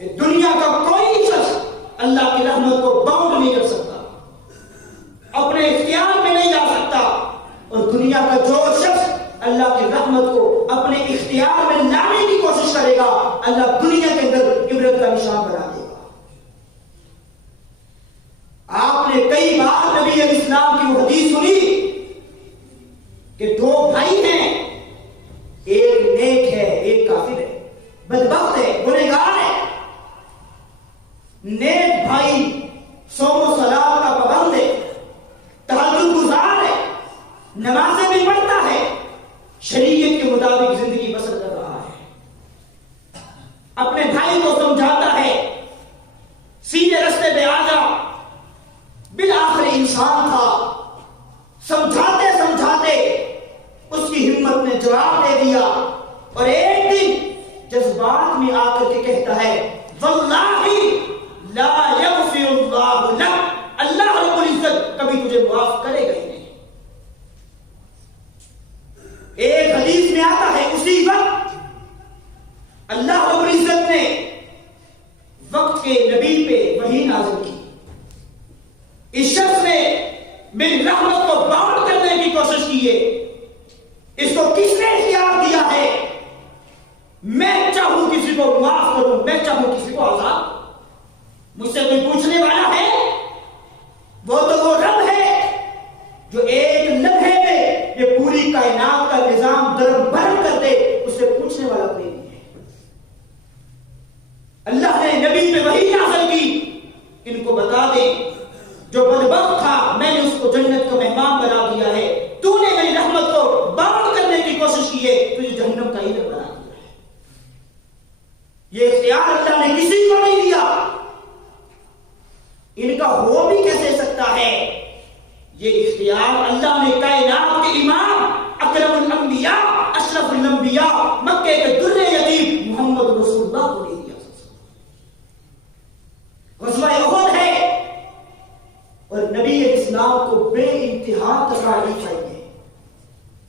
کہ دنیا کا کوئی شخص اللہ کی رحمت کو باؤنڈ نہیں کر سکتا، اپنے اختیار میں نہیں لا سکتا، اور دنیا کا جو شخص اللہ کی رحمت کو اپنے اختیار میں لانے کی کوشش کرے گا، اللہ دنیا کے اندر عبرت کا نشان بنا دے گا۔ آپ نے کئی بار نبی علیہ السلام کی وہ حدیث سنی کہ دو بھائی ہیں، ایک نیک ہے ایک کافر ہے، بدبخت ہے، گنہگار ہے۔ نیک بھائی صوم و صلاۃ کا پابند ہے، تہجد گزار ہے، نمازیں بھی پڑھتا ہے، شریعت کے مطابق زندگی بسر کر رہا ہے، اپنے بھائی کو سمجھاتا ہے سیدھے راستے پہ آ جا۔ بالآخر انسان تھا، سمجھاتے سمجھاتے اس کی ہمت نے جواب دے دیا، اور ایک دن جذبات میں آ کر کے کہتا ہے واللہ لا یغفر اللہ لک، اللہ رب العزت کبھی تجھے معاف کرے گا ہی نہیں۔ ایک حدیث میں آتا ہے اسی وقت اللہ رب العزت نے وقت کے نبی پہ وحی نازل کی، اس شخص نے میری رحمت کو باؤنڈ کرنے کی کوشش کی ہے، اس کو کس نے اختیار دیا ہے؟ میں چاہوں کسی کو معاف کروں، میں چاہوں کسی کو آزاد۔ مجھ سے کوئی پوچھنے والا ہے؟ وہ تو وہ رب ہے جو ایک لمحے میں یہ پوری کائنات کا نظام درم برہم کر دے، اس سے پوچھنے والا کوئی نہیں ہے۔ اللہ نے نبی پہ وحی نازل کی، ان کو بتا دیں جو بدبخت تھا میں نے اس کو جنت کا مہمان بنا دیا ہے، تو نے میری رحمت کو باؤنڈ کرنے کی کوشش کی ہے، تجھے جہنم کا ایندھن بنا دیا ہے۔ یہ اختیار اللہ نے کسی کو نہیں دیا، ان کا ہو بھی کیسے سکتا ہے؟ یہ اختیار اللہ نے کائنات کے امام اکرم الانبیاء اشرف الانبیاء مکے کے در یتیم محمد رسول اللہ کو نہیں دیا۔ غزوہ احد ہے اور نبی اسلام کو بے انتہا تکالیف آئی ہے۔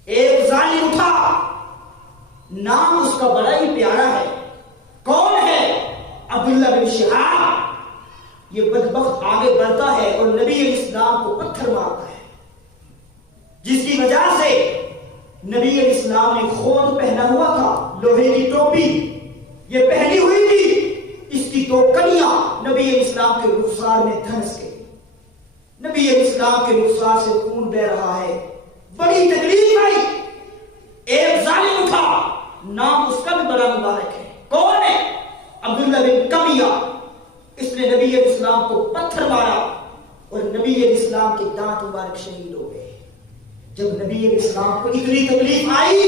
ایک ظالم اٹھا، نام اس کا بڑا ہی پیارا ہے، کون ہے؟ عبداللہ بن شہاب۔ یہ بدبخت آگے بڑھتا ہے اور نبی علیہ السلام کو پتھر مارتا ہے، جس کی وجہ سے نبی علیہ السلام نے خود پہنا ہوا تھا، لوہے کی ٹوپی یہ پہنی ہوئی تھی، اس کی دو کڑیاں نبی علیہ السلام کے رخسار میں دھنس گئی، نبی علیہ السلام کے رخسار سے خون بہ رہا ہے، بڑی تکلیف آئی۔ ایک ظالم اٹھا، نام اس کا بھی بڑا مبارک ہے، کون ہے؟ عبداللہ بن کمیہ۔ اس نے نبی علیہ السلام کو پتھر مارا اور نبی علیہ السلام کے دانت مبارک شہید ہو گئے۔ جب نبی علیہ السلام کو اتنی تکلیف آئی،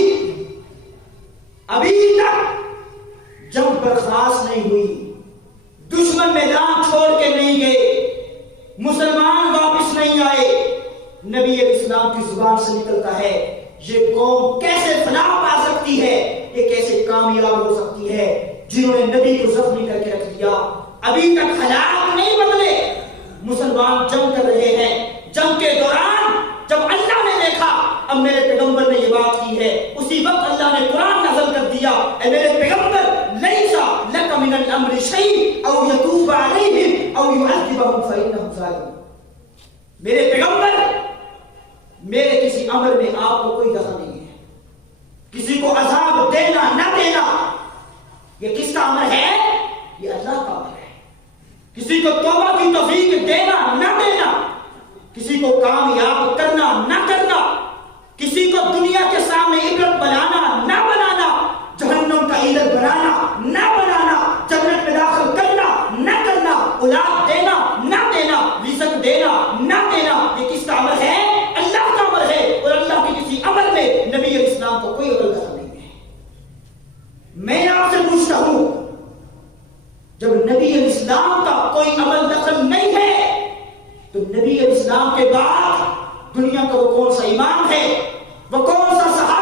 ابھی تک جنگ برخاست نہیں ہوئی، دشمن میدان چھوڑ کے نہیں گئے، مسلمان واپس نہیں آئے، نبی علیہ السلام کی زبان سے نکلتا ہے یہ قوم کیسے فلاح پا سکتی ہے، یہ کیسے کامیاب ہو سکتی ہے جنہوں نے نبی کو زخمی کر کے رکھ دیا۔ ابھی تک حالات نہیں بدلے، مسلمان جنگ کر رہے ہیں، جنگ کے دوران جب اللہ نے دیکھا اب میرے پیغمبر نے یہ بات کی ہے، اسی وقت اللہ نے قرآن نازل کر دیا، اے میرے پیغمبر لیسا لک من الامر شیء او یتوب علیہم او یعذبہم فانہم ظالمون۔ میرے پیغمبر، میرے کسی امر میں آپ کو کوئی دخل نہیں ہے، کسی کو عذاب دینا نہ دینا یہ کس کا امر ہے؟ یہ اللہ کا امر ہے۔ کسی کو توبہ کی توفیق دینا نہ دینا، کسی کو کامیاب کرنا نہ کرنا، کسی کو دنیا کے سامنے عبرت بنانا نہ بنانا، جہنم کا ایندھن بنانا نہ بنانا، جنت میں داخل کرنا نہ کرنا، اولاد دینا نہ دینا، رزق دینا نہ دینا، یہ کس کا امر ہے؟ اللہ کا امر ہے، اور اللہ کے کسی امر میں نبی علیہ السلام کو کوئی عدل دخل نہیں ہے۔ میں آپ سے پوچھتا ہوں، جب نبی علیہ السلام کا کوئی عمل دخل نہیں ہے تو نبی علیہ السلام کے بعد دنیا کا وہ کون سا امام ہے، وہ کون سا صحابہ